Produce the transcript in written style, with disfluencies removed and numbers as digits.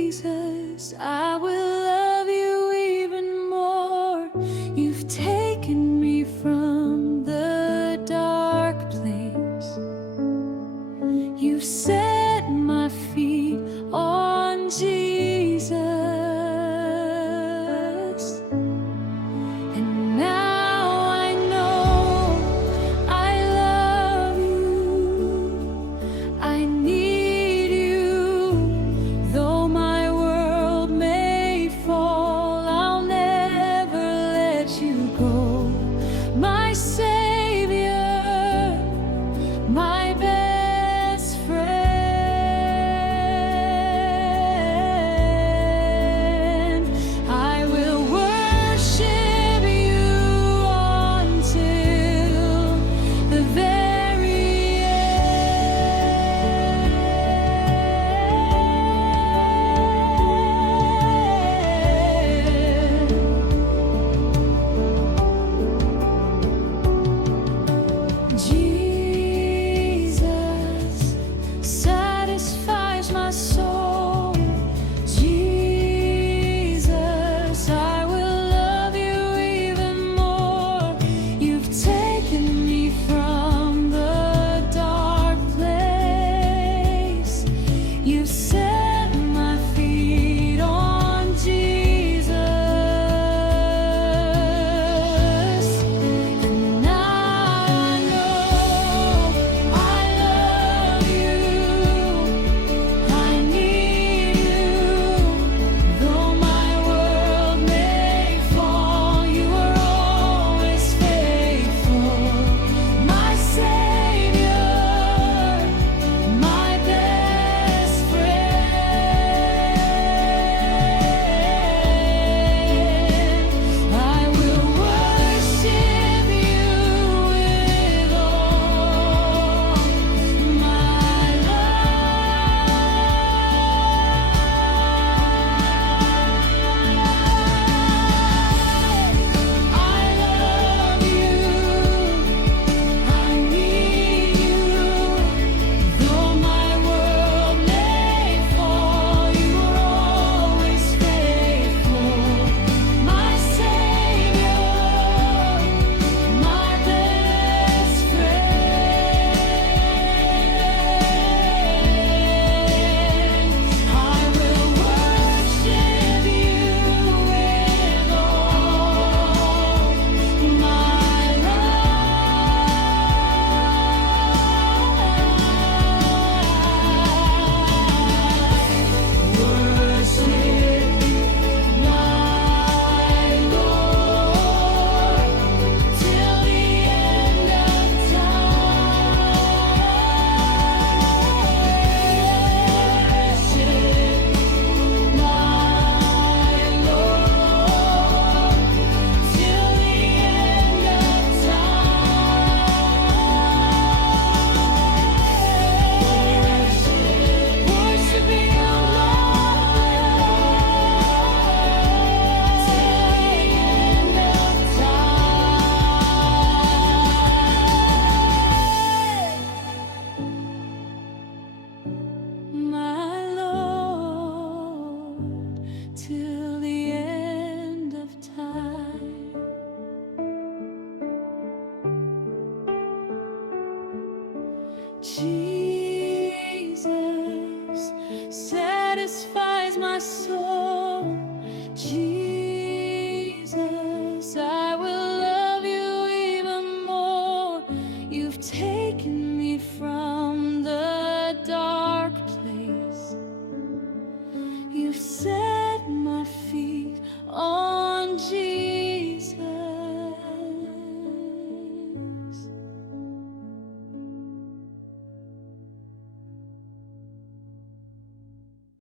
Jesus, I will love you even more. You've taken me from the dark place. You've set my feet on Jesus. And now I know I love you. I need you. Though my world may fall, I'll never let you go. My Savior, my best friend. I will worship you until the very end. Jesus satisfies my soul. Jesus, I will love you even more. You've taken me from the dark place. You've set my feet on Jesus. And now I know I love you. I need you. Though my world may fall, you are always faithful. My Savior, my best friend. I will worship you with all my life. I love you. I need you. Though my world may fall, you are always faithful. My Savior, my best friend. I will worship you with all my life. Worship my Lord till the end of time. Worship my Lord till the end of time. Worshiping you, my Lord, till the end of time. Jesus satisfies my soul.